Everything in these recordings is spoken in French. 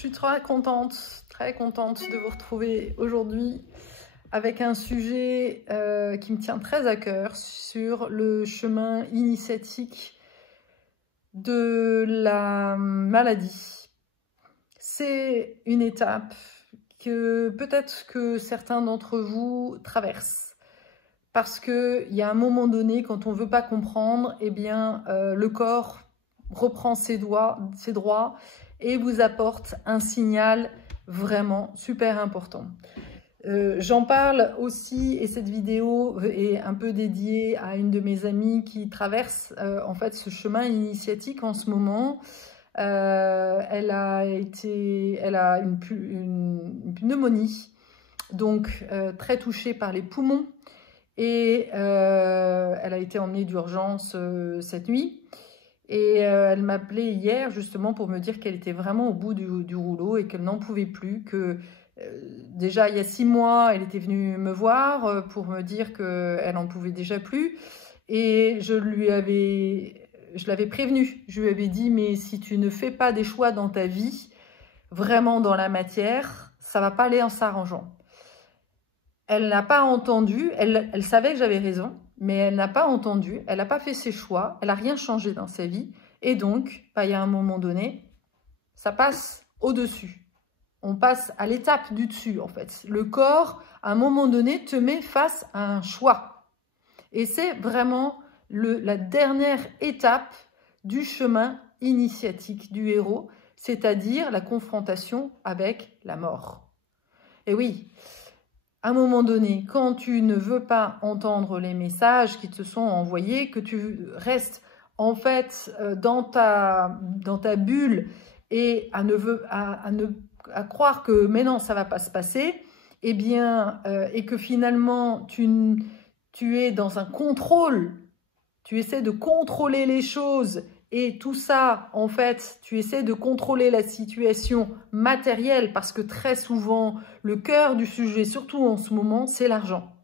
suis très contente de vous retrouver aujourd'hui avec un sujet qui me tient très à cœur sur le chemin initiatique de la maladie. C'est une étape que peut-être que certains d'entre vous traversent parce qu'il y a un moment donné, quand on ne veut pas comprendre, eh bien, le corps reprend ses droits et vous apporte un signal vraiment super important. J'en parle aussi, et cette vidéo est un peu dédiée à une de mes amies qui traverse en fait ce chemin initiatique en ce moment. Elle a une pneumonie, donc très touchée par les poumons, et elle a été emmenée d'urgence cette nuit. Et elle m'appelait hier justement pour me dire qu'elle était vraiment au bout du rouleau et qu'elle n'en pouvait plus, que déjà il y a 6 mois, elle était venue me voir pour me dire qu'elle n'en pouvait déjà plus. Et je l'avais prévenue, je lui avais dit, mais si tu ne fais pas des choix dans ta vie, vraiment dans la matière, ça ne va pas aller en s'arrangeant. Elle n'a pas entendu, elle savait que j'avais raison, mais elle n'a pas entendu, elle n'a pas fait ses choix, elle n'a rien changé dans sa vie. Et donc, il y a un moment donné, ça passe au-dessus. On passe à l'étape du dessus, en fait. Le corps, à un moment donné, te met face à un choix. Et c'est vraiment la dernière étape du chemin initiatique du héros, c'est-à-dire la confrontation avec la mort. Et oui, à un moment donné, quand tu ne veux pas entendre les messages qui te sont envoyés, que tu restes en fait dans ta bulle et à croire que mais non, ça ne va pas se passer, eh bien, et que finalement tu es dans un contrôle, tu essaies de contrôler les choses. Et tout ça, en fait, tu essaies de contrôler la situation matérielle parce que très souvent, le cœur du sujet, surtout en ce moment, c'est l'argent.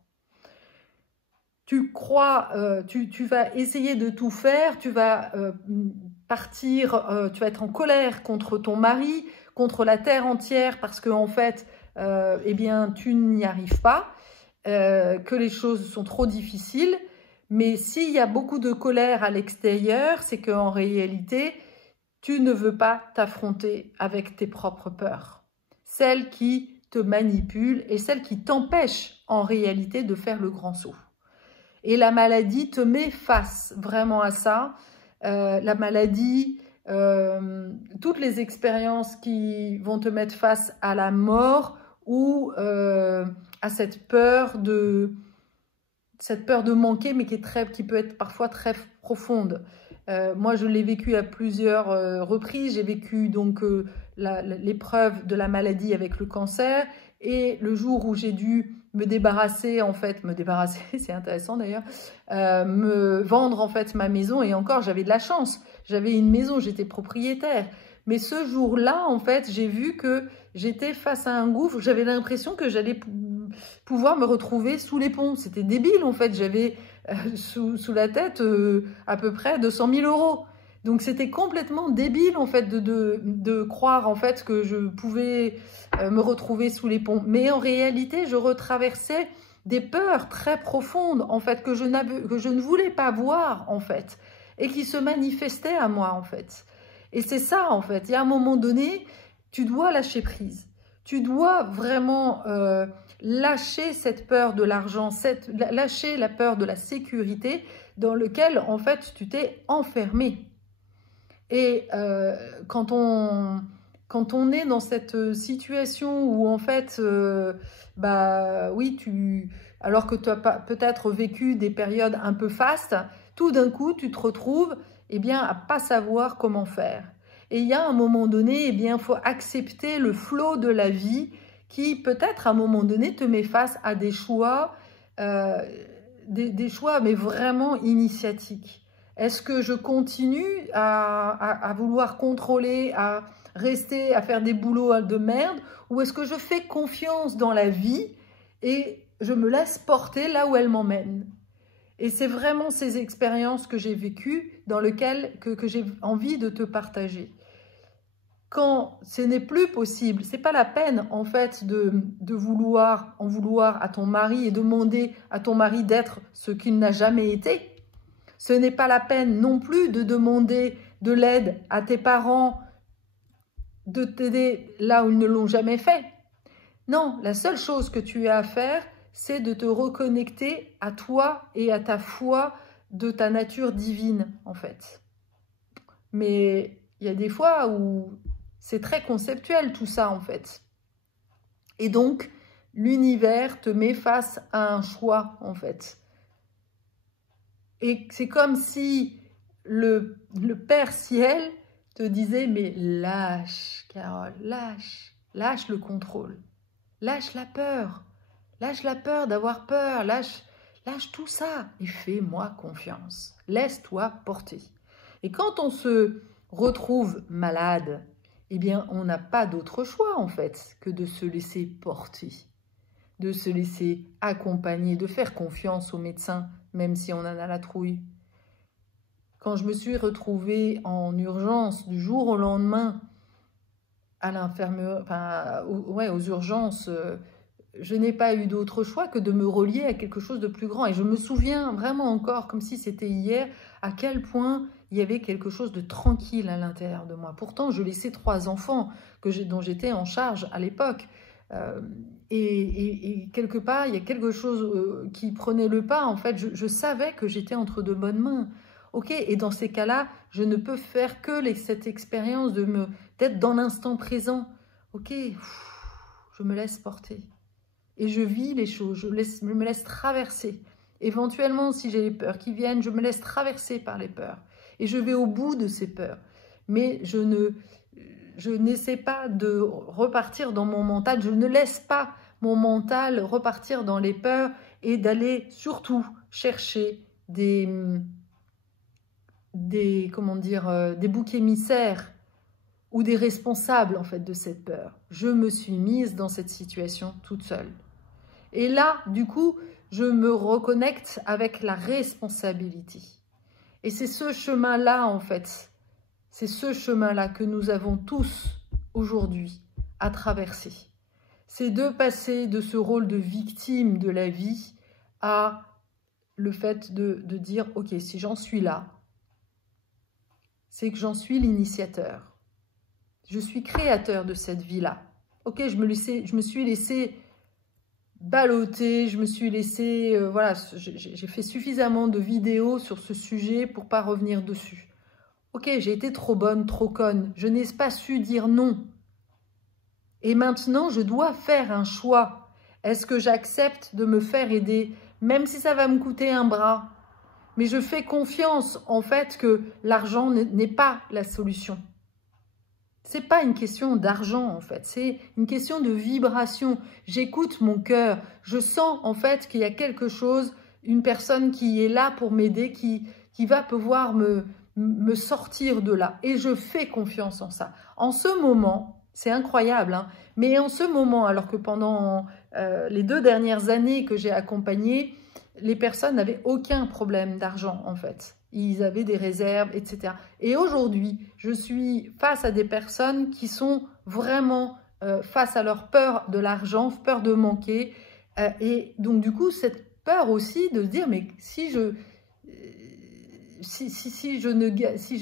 Tu crois, tu vas essayer de tout faire, tu vas tu vas être en colère contre ton mari, contre la terre entière parce que en fait, eh bien, tu n'y arrives pas, que les choses sont trop difficiles. Mais s'il y a beaucoup de colère à l'extérieur, c'est qu'en réalité, tu ne veux pas t'affronter avec tes propres peurs. Celles qui te manipulent et celles qui t'empêchent en réalité de faire le grand saut. Et la maladie te met face vraiment à ça. La maladie, toutes les expériences qui vont te mettre face à la mort ou à cette peur de manquer, mais qui peut être parfois très profonde. Moi, je l'ai vécu à plusieurs reprises. J'ai vécu donc l'épreuve de la maladie avec le cancer, et le jour où j'ai dû me débarrasser, c'est intéressant d'ailleurs, me vendre en fait ma maison, et encore j'avais de la chance, j'avais une maison, j'étais propriétaire. Mais ce jour-là, en fait, j'ai vu que j'étais face à un gouffre. J'avais l'impression que j'allais pouvoir me retrouver sous les ponts. C'était débile, en fait. J'avais sous la tête à peu près 200 000 €. Donc, c'était complètement débile, en fait, de croire, en fait, que je pouvais me retrouver sous les ponts. Mais en réalité, je retraversais des peurs très profondes, en fait, que je ne voulais pas voir, en fait, et qui se manifestaient à moi, en fait. Et c'est ça, en fait. Il y a un moment donné, tu dois lâcher prise. Tu dois vraiment lâcher cette peur de l'argent, lâcher la peur de la sécurité dans lequel, en fait, tu t'es enfermé. Et quand on est dans cette situation où, en fait, oui, alors que tu as peut-être vécu des périodes un peu fastes, tout d'un coup, tu te retrouves à ne pas savoir comment faire. Et il y a un moment donné, il faut accepter le flot de la vie qui, peut-être, à un moment donné, te met face à des choix, des choix, mais vraiment initiatiques. Est-ce que je continue à vouloir contrôler, à rester, à faire des boulots de merde, ou est-ce que je fais confiance dans la vie et je me laisse porter là où elle m'emmène? Et c'est vraiment ces expériences que j'ai vécues, dans lesquelles que j'ai envie de te partager. quand ce n'est plus possible, c'est pas la peine en fait de vouloir en vouloir à ton mari et demander à ton mari d'être ce qu'il n'a jamais été. Ce n'est pas la peine non plus de demander de l'aide à tes parents, de t'aider là où ils ne l'ont jamais fait. Non, la seule chose que tu as à faire, c'est de te reconnecter à toi et à ta foi de ta nature divine, en fait. Mais il y a des fois où c'est très conceptuel tout ça, en fait. Et donc, l'univers te met face à un choix, en fait. Et c'est comme si le Père Ciel te disait, mais lâche, Carole, lâche le contrôle. Lâche la peur d'avoir peur, lâche tout ça et fais-moi confiance. Laisse-toi porter. Et quand on se retrouve malade, eh bien, on n'a pas d'autre choix en fait que de se laisser porter, de se laisser accompagner, de faire confiance au médecin, même si on en a la trouille. Quand je me suis retrouvée en urgence du jour au lendemain à l'infirmerie, enfin, aux urgences, je n'ai pas eu d'autre choix que de me relier à quelque chose de plus grand. Et je me souviens vraiment encore, comme si c'était hier, à quel point il y avait quelque chose de tranquille à l'intérieur de moi. Pourtant, je laissais 3 enfants dont j'étais en charge à l'époque. Et quelque part, il y a quelque chose qui prenait le pas. En fait, je savais que j'étais entre de bonnes mains. Ok, et dans ces cas-là, je ne peux faire que cette expérience d'être dans l'instant présent. Ok, je me laisse porter. Et je vis les choses, je me laisse traverser. Éventuellement, si j'ai les peurs qui viennent, je me laisse traverser par les peurs. Et je vais au bout de ces peurs. Mais je n'essaie pas de repartir dans mon mental. Je ne laisse pas mon mental repartir dans les peurs et d'aller surtout chercher des boucs émissaires ou des responsables en fait de cette peur. Je me suis mise dans cette situation toute seule. Et là, du coup, je me reconnecte avec la responsabilité. Et c'est ce chemin-là, en fait, c'est ce chemin-là que nous avons tous aujourd'hui à traverser. C'est de passer de ce rôle de victime de la vie à le fait de dire, ok, si j'en suis là, c'est que j'en suis l'initiateur. Je suis créateur de cette vie-là. Ok, je me suis laissé balloter, je me suis laissé... voilà, j'ai fait suffisamment de vidéos sur ce sujet pour pas revenir dessus. Ok, j'ai été trop bonne, trop conne. Je n'ai pas su dire non. Et maintenant, je dois faire un choix. Est-ce que j'accepte de me faire aider, même si ça va me coûter un bras? Mais je fais confiance, en fait, que l'argent n'est pas la solution. C'est pas une question d'argent, en fait. C'est une question de vibration. J'écoute mon cœur. Je sens, en fait, qu'il y a quelque chose, une personne qui est là pour m'aider, qui va pouvoir me sortir de là. Et je fais confiance en ça. En ce moment, c'est incroyable, hein, mais en ce moment, alors que pendant les 2 dernières années que j'ai accompagné, les personnes n'avaient aucun problème d'argent, en fait. Ils avaient des réserves, etc. Et aujourd'hui, je suis face à des personnes qui sont vraiment face à leur peur de l'argent, peur de manquer. Et donc, du coup, cette peur aussi de se dire, mais si je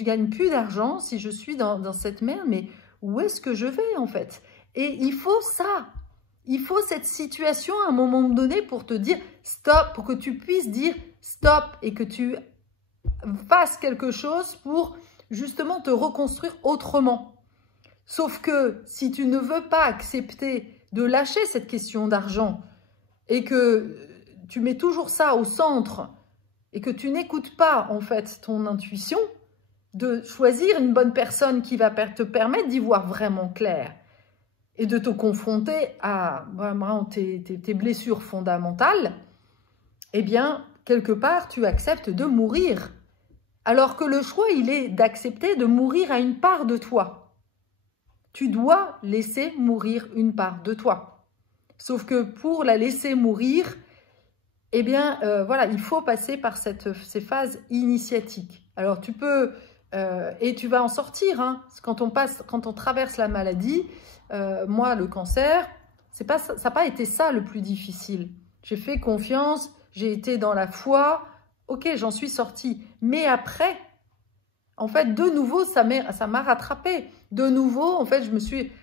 gagne plus d'argent, si je suis dans cette merde, mais où est-ce que je vais, en fait? Et il faut ça. Il faut cette situation à un moment donné pour te dire stop, pour que tu puisses dire stop et que tu fasses quelque chose pour justement te reconstruire autrement. Sauf que si tu ne veux pas accepter de lâcher cette question d'argent et que tu mets toujours ça au centre et que tu n'écoutes pas en fait ton intuition, de choisir une bonne personne qui va te permettre d'y voir vraiment clair et de te confronter à vraiment tes blessures fondamentales, eh bien, quelque part, tu acceptes de mourir. Alors que le choix, il est d'accepter de mourir à une part de toi. Tu dois laisser mourir une part de toi. Sauf que pour la laisser mourir, eh bien, voilà, il faut passer par ces phases initiatiques. Alors, tu peux et tu vas en sortir. Hein. Quand on traverse la maladie, moi, le cancer, ça n'a pas été ça le plus difficile. J'ai fait confiance, j'ai été dans la foi, ok, j'en suis sortie. Mais après, en fait, de nouveau, ça m'a rattrapée. De nouveau, en fait,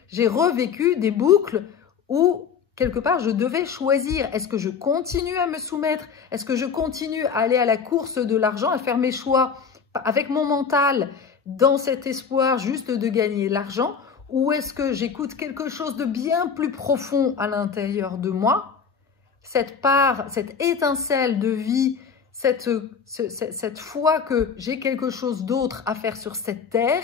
j'ai revécu des boucles où, quelque part, je devais choisir. Est-ce que je continue à me soumettre? Est-ce que je continue à aller à la course de l'argent, à faire mes choix avec mon mental, dans cet espoir juste de gagner l'argent? Ou est-ce que j'écoute quelque chose de bien plus profond à l'intérieur de moi? Cette part, cette étincelle de vie, cette foi que j'ai quelque chose d'autre à faire sur cette terre,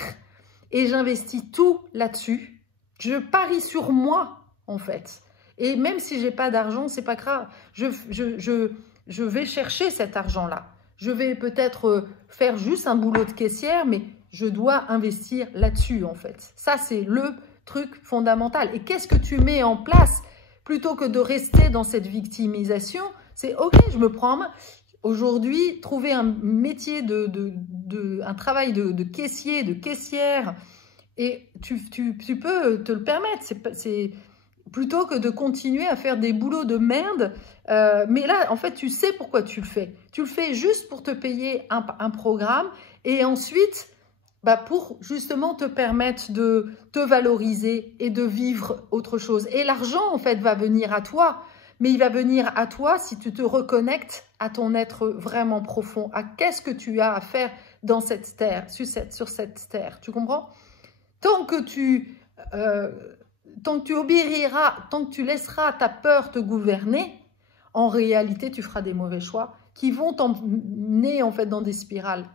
et j'investis tout là-dessus. Je parie sur moi, en fait. Et même si j'ai pas d'argent, c'est pas grave. Je vais chercher cet argent-là. Je vais peut-être faire juste un boulot de caissière, mais je dois investir là-dessus, en fait. Ça, c'est le truc fondamental. Et qu'est-ce que tu mets en place plutôt que de rester dans cette victimisation? C'est ok, je me prends en main. Aujourd'hui, trouver un métier, un travail de caissier, de caissière, et tu peux te le permettre. C'est plutôt que de continuer à faire des boulots de merde. Mais là, en fait, tu sais pourquoi tu le fais. Tu le fais juste pour te payer un programme et ensuite, pour justement te permettre de te valoriser et de vivre autre chose. Et l'argent, en fait, va venir à toi. Mais il va venir à toi si tu te reconnectes à ton être vraiment profond, à qu'est-ce que tu as à faire dans cette terre, sur cette terre. Tu comprends? Tant que tu obéiras, tant que tu laisseras ta peur te gouverner, en réalité, tu feras des mauvais choix qui vont t'emmener en fait dans des spirales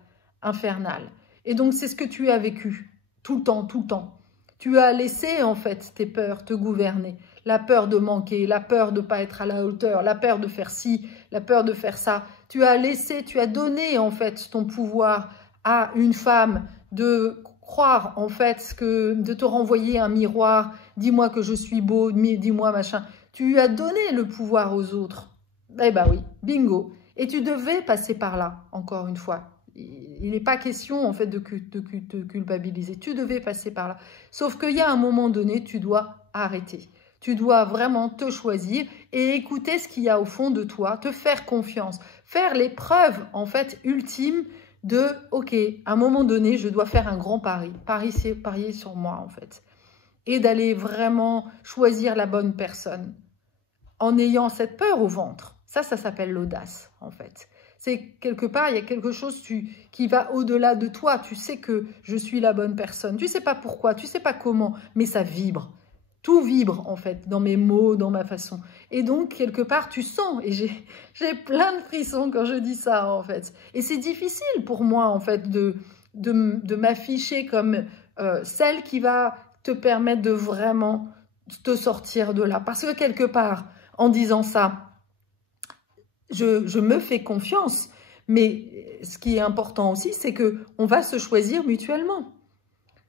infernales. Et donc, c'est ce que tu as vécu tout le temps, tout le temps. Tu as laissé en fait tes peurs te gouverner. La peur de manquer, la peur de ne pas être à la hauteur, la peur de faire ci, la peur de faire ça. Tu as donné en fait ton pouvoir à une femme de croire en fait de te renvoyer un miroir. Dis-moi que je suis beau, dis-moi machin. Tu as donné le pouvoir aux autres. Eh ben oui, bingo. Et tu devais passer par là, encore une fois. Il n'est pas question en fait de te culpabiliser. Tu devais passer par là. Sauf qu'il y a un moment donné, tu dois arrêter. Tu dois vraiment te choisir et écouter ce qu'il y a au fond de toi, te faire confiance, faire l'épreuve en fait ultime de ok, à un moment donné, je dois faire un grand pari. Parier sur moi en fait. Et d'aller vraiment choisir la bonne personne en ayant cette peur au ventre. Ça s'appelle l'audace en fait. C'est quelque part, il y a quelque chose qui va au-delà de toi. Tu sais que je suis la bonne personne. Tu ne sais pas pourquoi, tu ne sais pas comment, mais ça vibre. Tout vibre, en fait, dans mes mots, dans ma façon. Et donc, quelque part, tu sens. Et j'ai plein de frissons quand je dis ça, en fait. Et c'est difficile pour moi, en fait, de m'afficher comme celle qui va te permettre de vraiment te sortir de là. Parce que, quelque part, en disant ça, je me fais confiance. Mais ce qui est important aussi, c'est qu'on va se choisir mutuellement.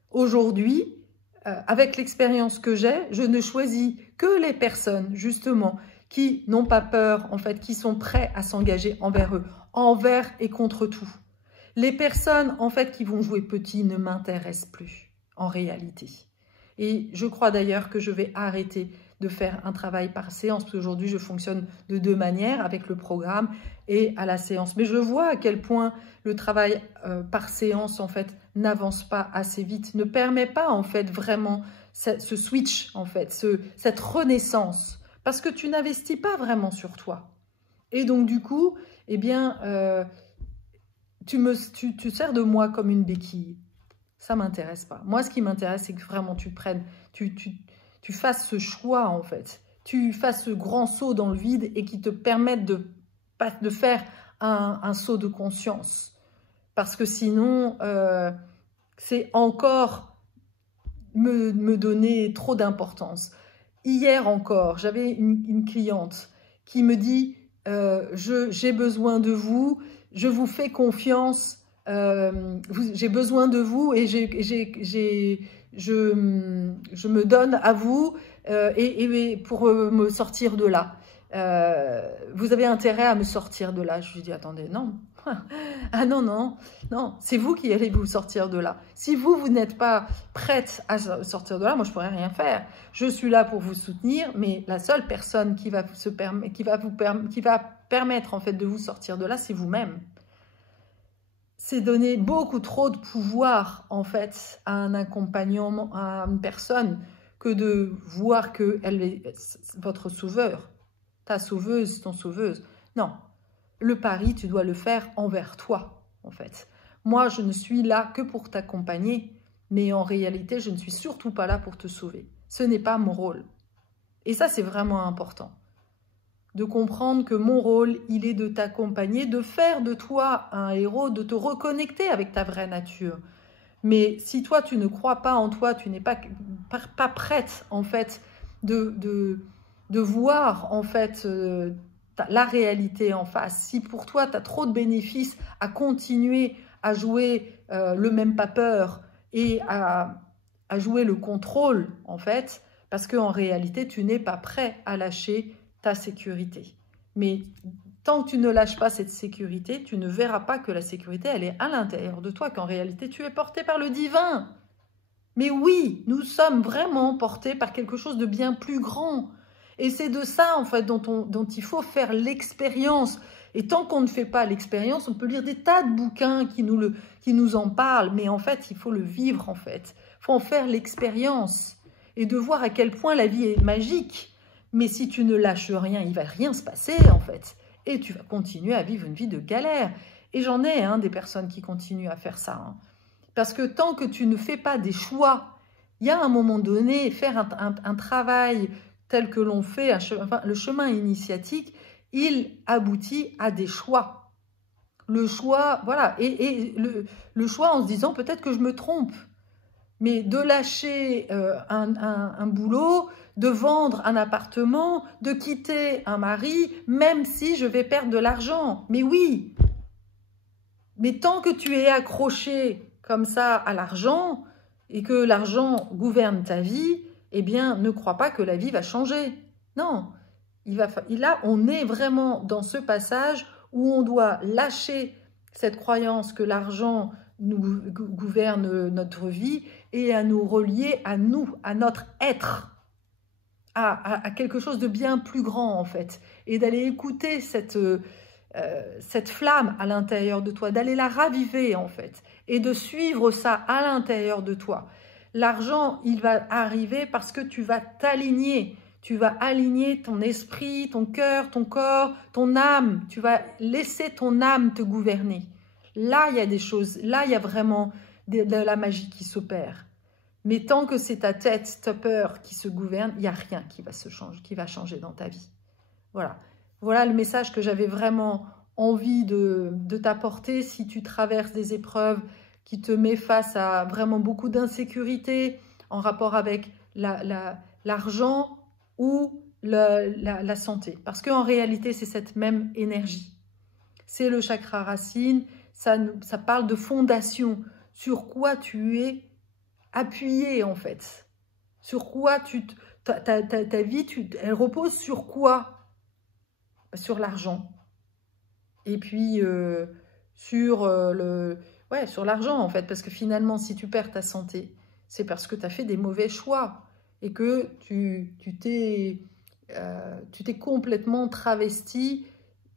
Aujourd'hui, avec l'expérience que j'ai, je ne choisis que les personnes, justement, qui n'ont pas peur, en fait, qui sont prêts à s'engager envers eux, envers et contre tout. Les personnes, en fait, qui vont jouer petit ne m'intéressent plus, en réalité. Et je crois d'ailleurs que je vais arrêter de faire un travail par séance, parce qu'aujourd'hui, je fonctionne de deux manières, avec le programme et à la séance. Mais je vois à quel point le travail par séance, en fait, n'avance pas assez vite, ne permet pas, en fait, vraiment ce switch, en fait, cette renaissance, parce que tu n'investis pas vraiment sur toi. Et donc, du coup, eh bien, tu sers de moi comme une béquille. Ça ne m'intéresse pas. Moi, ce qui m'intéresse, c'est que vraiment tu prennes, tu fasses ce choix, en fait. Tu fasses ce grand saut dans le vide et qui te permette de faire un saut de conscience. Parce que sinon, c'est encore me donner trop d'importance. Hier encore, j'avais une cliente qui me dit j'ai besoin de vous, je vous fais confiance, j'ai besoin de vous et je me donne à vous et pour me sortir de là. Vous avez intérêt à me sortir de là. Je lui dis, attendez, non, Ah non, non, non, c'est vous qui allez vous sortir de là. Si vous n'êtes pas prête à sortir de là, moi je ne pourrais rien faire. Je suis là pour vous soutenir, mais la seule personne qui va permettre en fait de vous sortir de là, c'est vous-même. C'est donner beaucoup trop de pouvoir en fait à un accompagnement, à une personne, que de voir qu'elle est votre sauveur, ta sauveuse, ton sauveuse. Non. Le pari, tu dois le faire envers toi, en fait. Moi, je ne suis là que pour t'accompagner, mais en réalité, je ne suis surtout pas là pour te sauver. Ce n'est pas mon rôle. Et ça, c'est vraiment important. De comprendre que mon rôle, il est de t'accompagner, de faire de toi un héros, de te reconnecter avec ta vraie nature. Mais si toi, tu ne crois pas en toi, tu n'es pas prête, en fait, de voir, en fait, la réalité en face. Si pour toi, tu as trop de bénéfices à continuer à jouer le même pas peur et à jouer le contrôle, en fait, parce qu'en réalité, tu n'es pas prêt à lâcher ta sécurité. Mais tant que tu ne lâches pas cette sécurité, tu ne verras pas que la sécurité, elle est à l'intérieur de toi, qu'en réalité, tu es porté par le divin. Mais oui, nous sommes vraiment portés par quelque chose de bien plus grand. Et c'est de ça, en fait, dont il faut faire l'expérience. Et tant qu'on ne fait pas l'expérience, on peut lire des tas de bouquins qui nous en parlent. Mais en fait, il faut le vivre, en fait. Il faut en faire l'expérience. Et de voir à quel point la vie est magique. Mais si tu ne lâches rien, il ne va rien se passer, en fait. Et tu vas continuer à vivre une vie de galère. Et j'en ai des personnes qui continuent à faire ça. Parce que tant que tu ne fais pas des choix, il y a un moment donné, faire un travail tel que l'on fait, le chemin initiatique, il aboutit à des choix. Le choix, voilà, et le choix en se disant peut-être que je me trompe. Mais de lâcher un boulot, de vendre un appartement, de quitter un mari, même si je vais perdre de l'argent. Mais oui, mais tant que tu es accroché comme ça à l'argent et que l'argent gouverne ta vie, eh bien, ne crois pas que la vie va changer. Non, là, on est vraiment dans ce passage où on doit lâcher cette croyance que l'argent nous gouverne notre vie et à nous relier à nous, à notre être, à quelque chose de bien plus grand en fait, et d'aller écouter cette flamme à l'intérieur de toi, d'aller la raviver en fait, et de suivre ça à l'intérieur de toi. L'argent, il va arriver parce que tu vas t'aligner. Tu vas aligner ton esprit, ton cœur, ton corps, ton âme. Tu vas laisser ton âme te gouverner. Là, il y a des choses, là, il y a vraiment de la magie qui s'opère. Mais tant que c'est ta tête, ta peur qui se gouverne, il n'y a rien qui va changer dans ta vie. Voilà. Voilà le message que j'avais vraiment envie de t'apporter si tu traverses des épreuves qui te mettent face à vraiment beaucoup d'insécurité en rapport avec l'argent ou la santé. Parce qu'en réalité, c'est cette même énergie. C'est le chakra racine, ça parle de fondation, sur quoi tu es appuyé en fait. Sur quoi ta vie, elle repose sur quoi? Sur l'argent. Et puis sur l'argent en fait, parce que finalement si tu perds ta santé, c'est parce que tu as fait des mauvais choix et que tu t'es complètement travesti,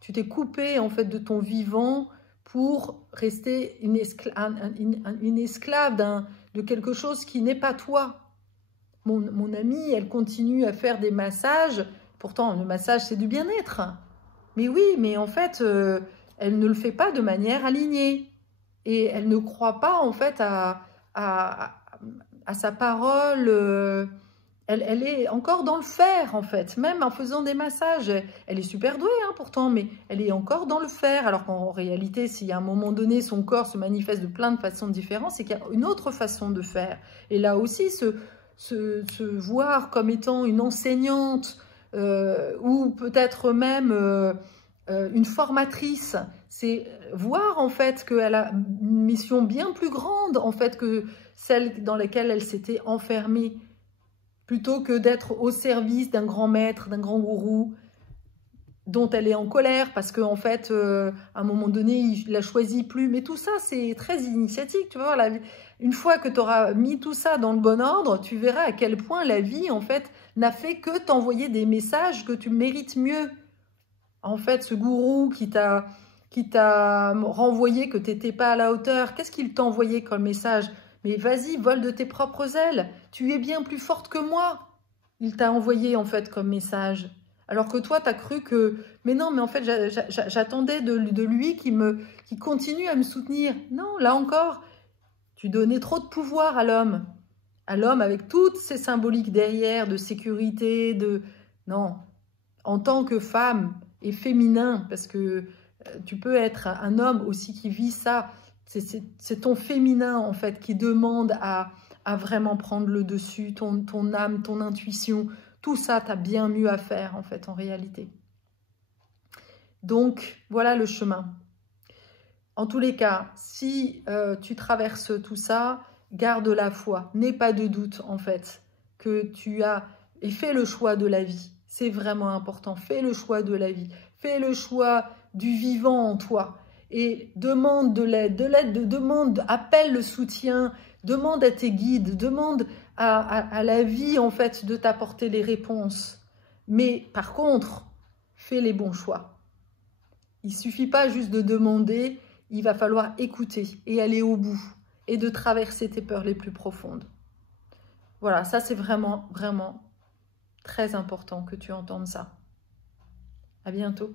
tu t'es coupé en fait de ton vivant pour rester une esclave de quelque chose qui n'est pas toi. Mon amie, elle continue à faire des massages, pourtant le massage c'est du bien-être. Mais oui, mais en fait, elle ne le fait pas de manière alignée. Et elle ne croit pas, en fait, à sa parole. Elle est encore dans le faire, en fait. Même en faisant des massages. Elle est super douée, pourtant, mais elle est encore dans le faire. Alors qu'en réalité, si à un moment donné, son corps se manifeste de plein de façons différentes, c'est qu'il y a une autre façon de faire. Et là aussi, se voir comme étant une enseignante, ou peut-être même une formatrice, c'est voir en fait qu'elle a une mission bien plus grande en fait que celle dans laquelle elle s'était enfermée, plutôt que d'être au service d'un grand maître, d'un grand gourou. dont elle est en colère parce qu'en fait, à un moment donné, il la choisit plus. Mais tout ça, c'est très initiatique. Tu vois, une fois que tu auras mis tout ça dans le bon ordre, tu verras à quel point la vie, en fait, n'a fait que t'envoyer des messages que tu mérites mieux. En fait, ce gourou qui t'a renvoyé que tu n'étais pas à la hauteur, qu'est-ce qu'il t'a envoyé comme message? Mais vas-y, vole de tes propres ailes. Tu es bien plus forte que moi. Il t'a envoyé, en fait, comme message. Alors que toi, tu as cru que... Mais non, mais en fait, j'attendais de lui qui continue à me soutenir. Non, là encore, tu donnais trop de pouvoir à l'homme. À l'homme avec toutes ces symboliques derrière, de sécurité, de... Non, en tant que femme et féminin, parce que tu peux être un homme aussi qui vit ça, c'est ton féminin, en fait, qui demande à vraiment prendre le dessus, ton âme, ton intuition. Tout ça, tu as bien mieux à faire, en fait, en réalité. Donc, voilà le chemin. En tous les cas, si tu traverses tout ça, garde la foi. N'aie pas de doute, en fait, que tu as... Et fais le choix de la vie. C'est vraiment important. Fais le choix de la vie. Fais le choix du vivant en toi. Et demande de l'aide, appelle le soutien, demande à tes guides, demande à la vie, en fait, de t'apporter les réponses. Mais par contre, fais les bons choix. Il ne suffit pas juste de demander, il va falloir écouter et aller au bout et de traverser tes peurs les plus profondes. Voilà, ça c'est vraiment, vraiment très important que tu entendes ça. À bientôt.